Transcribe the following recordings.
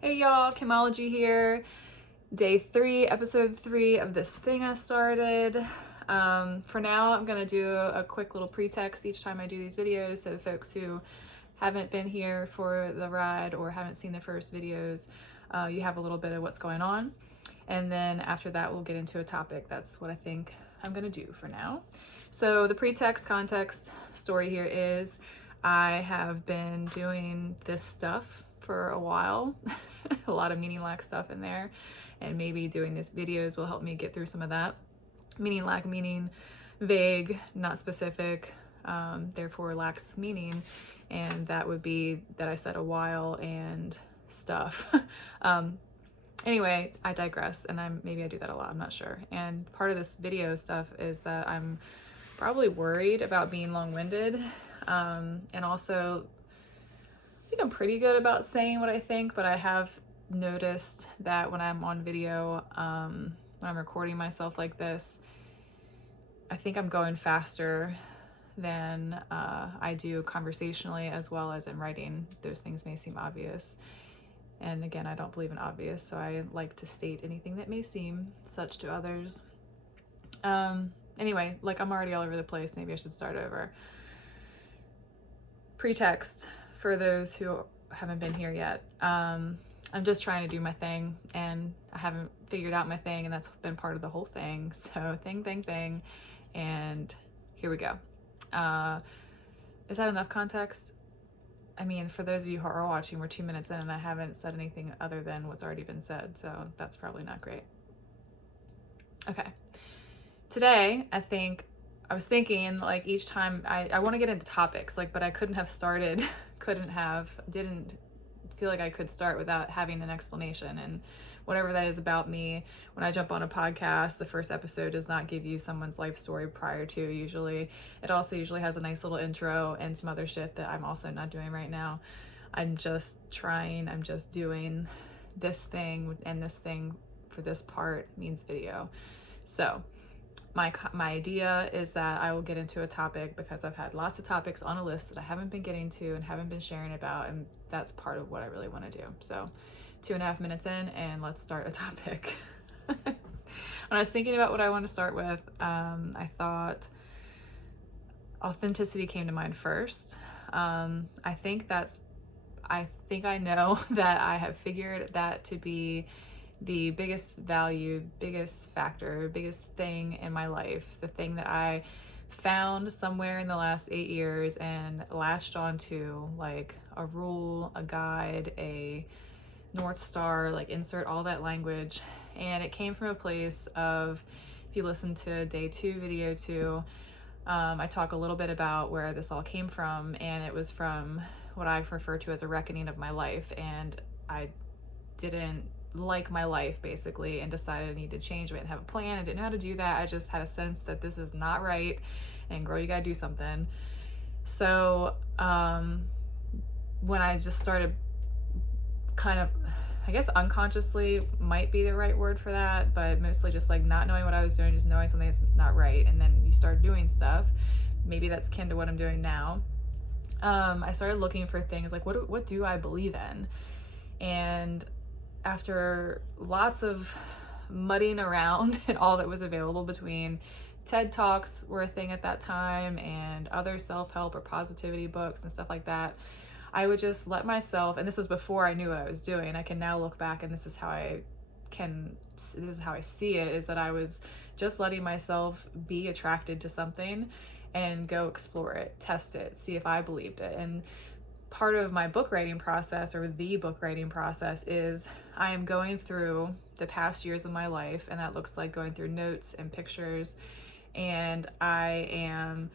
Hey y'all, Kymology here. Day 3, episode 3 of this thing I started. For now, I'm gonna do a quick little pretext each time I do these videos, so the folks who haven't been here for the ride or haven't seen the first videos, you have a little bit of what's going on. And then after that, we'll get into a topic. That's what I think I'm gonna do for now. So the pretext, context, story here is I have been doing this stuff for a while, a lot of meaning lack stuff in there, and maybe doing these videos will help me get through some of that. Meaning lack, meaning vague, not specific, therefore lacks meaning, and that would be that I said a while and stuff. Anyway, I digress, and maybe I do that a lot, I'm not sure. And part of this video stuff is that I'm probably worried about being long-winded, and also I think I'm pretty good about saying what I think, but I have noticed that when I'm on video, when I'm recording myself like this, I think I'm going faster than I do conversationally as well as in writing. Those things may seem obvious. And again, I don't believe in obvious, so I like to state anything that may seem such to others. Anyway, like I'm already all over the place. Maybe I should start over. Pretext for those who haven't been here yet. I'm just trying to do my thing, and I haven't figured out my thing, and that's been part of the whole thing. So thing, and here we go. Is that enough context? I mean, for those of you who are watching, we're 2 minutes in and I haven't said anything other than what's already been said, so that's probably not great. Okay. Today, I was thinking, like, each time I want to get into topics, like, but I couldn't didn't feel like I could start without having an explanation. And whatever that is about me, when I jump on a podcast, the first episode does not give you someone's life story prior to, usually. It also usually has a nice little intro and some other shit that I'm also not doing right now. I'm just doing this thing, and this thing for this part means video. So my idea is that I will get into a topic because I've had lots of topics on a list that I haven't been getting to and haven't been sharing about, and that's part of what I really want to do. So 2.5 minutes in, and let's start a topic. When I was thinking about what I want to start with, I thought authenticity came to mind first. I think I know that I have figured that to be the biggest value, biggest factor, biggest thing in my life, the thing that I found somewhere in the last 8 years and latched onto, like a rule, a guide, a North Star, like insert all that language. And it came from a place of, if you listen to day 2, video 2, I talk a little bit about where this all came from, and it was from what I refer to as a reckoning of my life. And I didn't like my life, basically, and decided I needed to change it and have a plan. I didn't know how to do that. I just had a sense that this is not right, and girl, you gotta do something. So when I just started kind of, I guess unconsciously might be the right word for that, but mostly just like not knowing what I was doing, just knowing something that's not right, and then you start doing stuff. Maybe that's akin to what I'm doing now. I started looking for things like, what do I believe in? And after lots of mudding around and all that was available between TED Talks were a thing at that time and other self-help or positivity books and stuff like that, I would just let myself, and this was before I knew what I was doing. I can now look back and this is how I see it, is that I was just letting myself be attracted to something and go explore it, test it, see if I believed it. And part of my book writing process, or the book writing process, is I am going through the past years of my life, and that looks like going through notes and pictures, and I am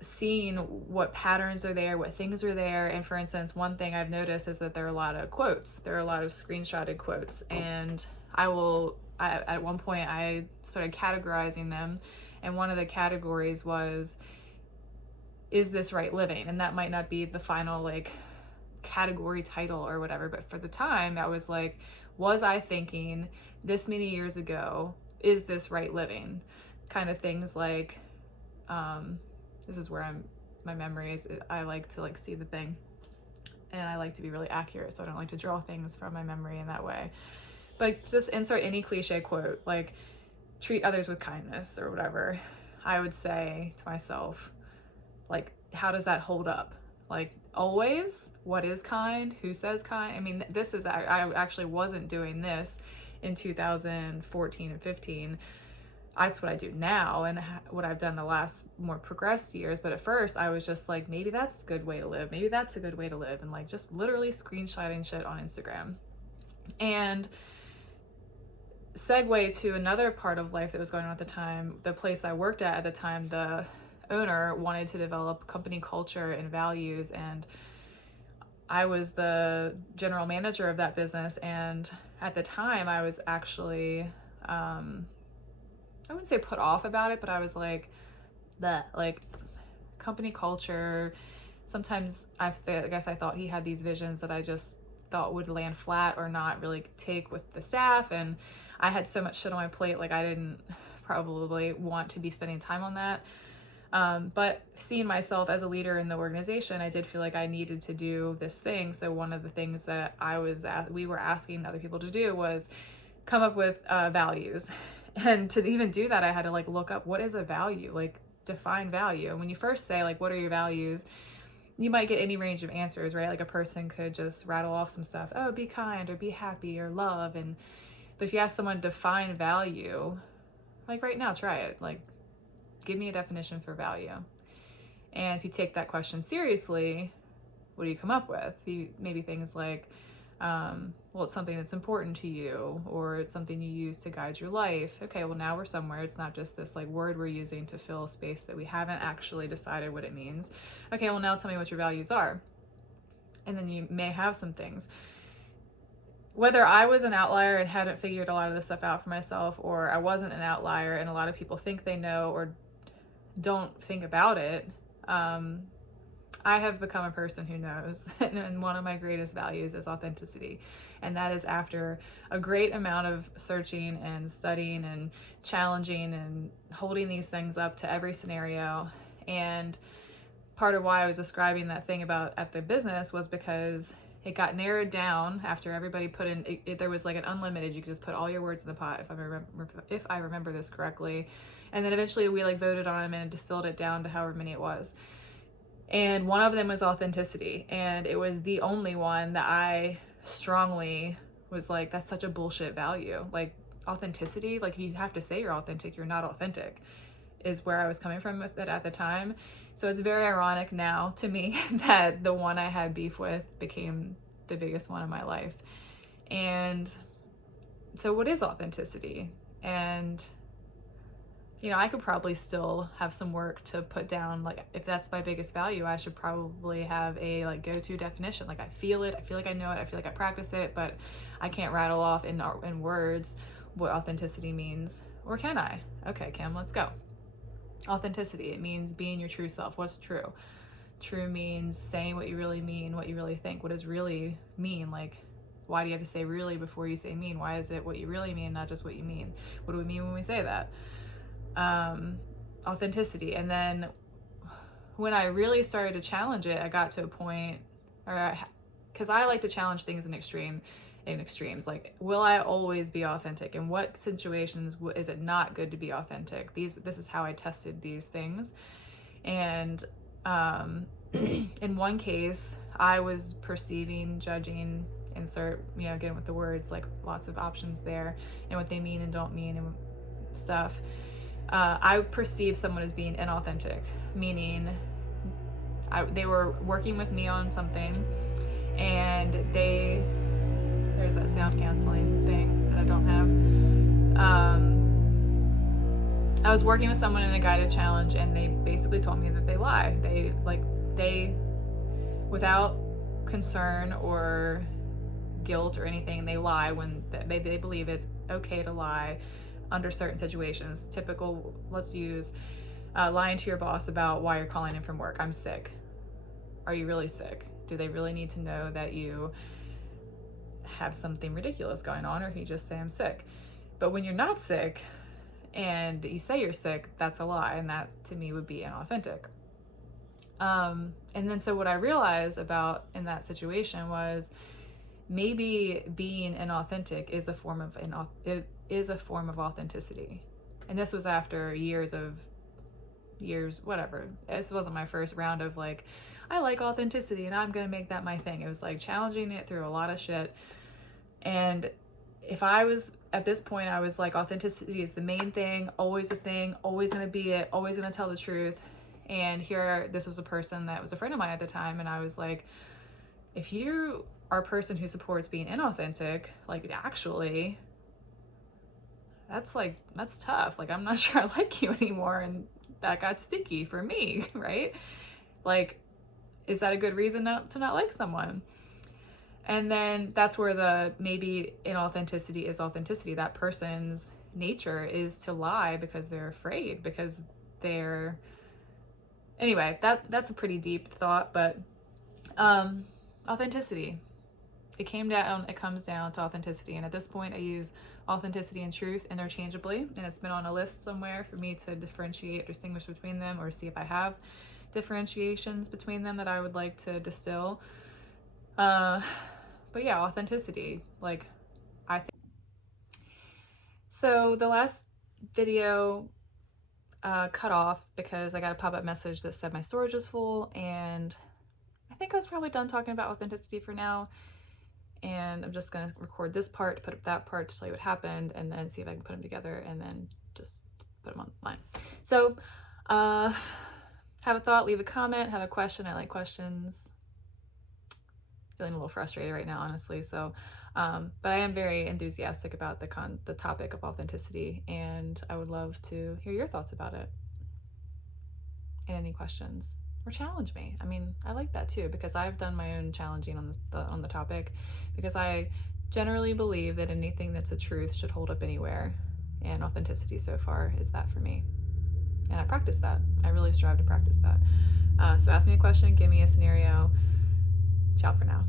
seeing what patterns are there, what things are there. And for instance, one thing I've noticed is that there are a lot of quotes. There are a lot of screenshotted quotes, and at one point I started categorizing them, and one of the categories was, is this right living? And that might not be the final like category title or whatever, but for the time I was like, was I thinking this many years ago, is this right living? Kind of things like, this is where my memory is, I like to like see the thing. and I like to be really accurate, so I don't like to draw things from my memory in that way. But just insert any cliche quote, like treat others with kindness or whatever. I would say to myself, like, how does that hold up? Like, always, what is kind? Who says kind? I mean, this is, I actually wasn't doing this in 2014 and 15. That's what I do now and what I've done the last more progressed years. But at first I was just like, maybe that's a good way to live. Maybe that's a good way to live. And like just literally screenshotting shit on Instagram. And segue to another part of life that was going on at the time. The place I worked at the time, the owner wanted to develop company culture and values, and I was the general manager of that business. And at the time I was actually I wouldn't say put off about it, but I was like, that, like, company culture. Sometimes I guess I thought he had these visions that I just thought would land flat or not really take with the staff, and I had so much shit on my plate, like I didn't probably want to be spending time on that. But seeing myself as a leader in the organization, I did feel like I needed to do this thing. So one of the things that we were asking other people to do was come up with values. And to even do that, I had to like look up, what is a value? Like, define value. And when you first say like, what are your values? You might get any range of answers, right? Like a person could just rattle off some stuff. Oh, be kind or be happy or love. But if you ask someone to define value, like right now, try it. Like, give me a definition for value. And if you take that question seriously, what do you come up with? Maybe things like, well, it's something that's important to you, or it's something you use to guide your life. Okay, well now we're somewhere. It's not just this like word we're using to fill a space that we haven't actually decided what it means. Okay, well now tell me what your values are. And then you may have some things. Whether I was an outlier and hadn't figured a lot of this stuff out for myself, or I wasn't an outlier and a lot of people think they know or don't think about it, I have become a person who knows, and one of my greatest values is authenticity. And that is after a great amount of searching and studying and challenging and holding these things up to every scenario. And part of why I was describing that thing about at the business was because it got narrowed down after everybody put in, there was like an unlimited, you could just put all your words in the pot, if I remember this correctly. And then eventually we like voted on them and distilled it down to however many it was. And one of them was authenticity. And it was the only one that I strongly was like, that's such a bullshit value. Like, authenticity, like, you have to say you're authentic, you're not authentic, is where I was coming from with it at the time. So it's very ironic now to me that the one I had beef with became the biggest one in my life. And so what is authenticity? And you know, I could probably still have some work to put down. Like, if that's my biggest value, I should probably have a like go-to definition. Like, I feel it, I feel like I know it, I feel like I practice it, but I can't rattle off in words what authenticity means. Or can I? Okay, Kim, let's go. Authenticity, it means being your true self. What's true? True means saying what you really mean, what you really think. What does really mean? Like, why do you have to say really before you say mean? Why is it what you really mean, not just what you mean? What do we mean when we say that? Authenticity. And then when I really started to challenge it, I got to a point, because I like to challenge things in extremes. Like, will I always be authentic? In what situations is it not good to be authentic? This is how I tested these things. And in one case, I was perceiving, judging, insert, again with the words, like lots of options there, and what they mean and don't mean and stuff. I perceived someone as being inauthentic, meaning they were working with me on something, and there's that sound canceling thing that I don't have. I was working with someone in a guided challenge, and they basically told me that they lie. They without concern or guilt or anything, they lie when they believe it's okay to lie under certain situations. Typical, let's use lying to your boss about why you're calling in from work. I'm sick. Are you really sick? Do they really need to know that you have something ridiculous going on, or can you just say I'm sick? But when you're not sick and you say you're sick, that's a lie, and that to me would be inauthentic. And then so what I realized about in that situation was maybe being inauthentic is a form of it is a form of authenticity. And this was after years, whatever. This wasn't my first round of like, I like authenticity and I'm gonna make that my thing. It was like challenging it through a lot of shit. And if I was at this point, I was like, authenticity is the main thing, always a thing, always gonna be it, always gonna tell the truth. And here, this was a person that was a friend of mine at the time, and I was like, if you are a person who supports being inauthentic, like actually, that's tough. Like, I'm not sure I like you anymore. And that got sticky for me, right? Like, is that a good reason to not like someone? And then that's where the maybe inauthenticity is authenticity. That person's nature is to lie because they're afraid, because they're, anyway, that's a pretty deep thought, but authenticity. It comes down to authenticity. And at this point, I use authenticity and truth interchangeably, and it's been on a list somewhere for me to differentiate, distinguish between them, or see if I have differentiations between them that I would like to distill. But yeah, authenticity, like, I think. So the last video cut off because I got a pop-up message that said my storage was full, and I think I was probably done talking about authenticity for now. And I'm just gonna record this part, put up that part to tell you what happened, and then see if I can put them together and then just put them online. So have a thought, leave a comment, have a question. I like questions. Feeling a little frustrated right now, honestly. So, but I am very enthusiastic about the topic of authenticity, and I would love to hear your thoughts about it. And any questions, or challenge me. I mean, I like that too, because I've done my own challenging on the topic, because I generally believe that anything that's a truth should hold up anywhere, and authenticity so far is that for me. And I practice that. I really strive to practice that. So ask me a question, give me a scenario. Ciao for now.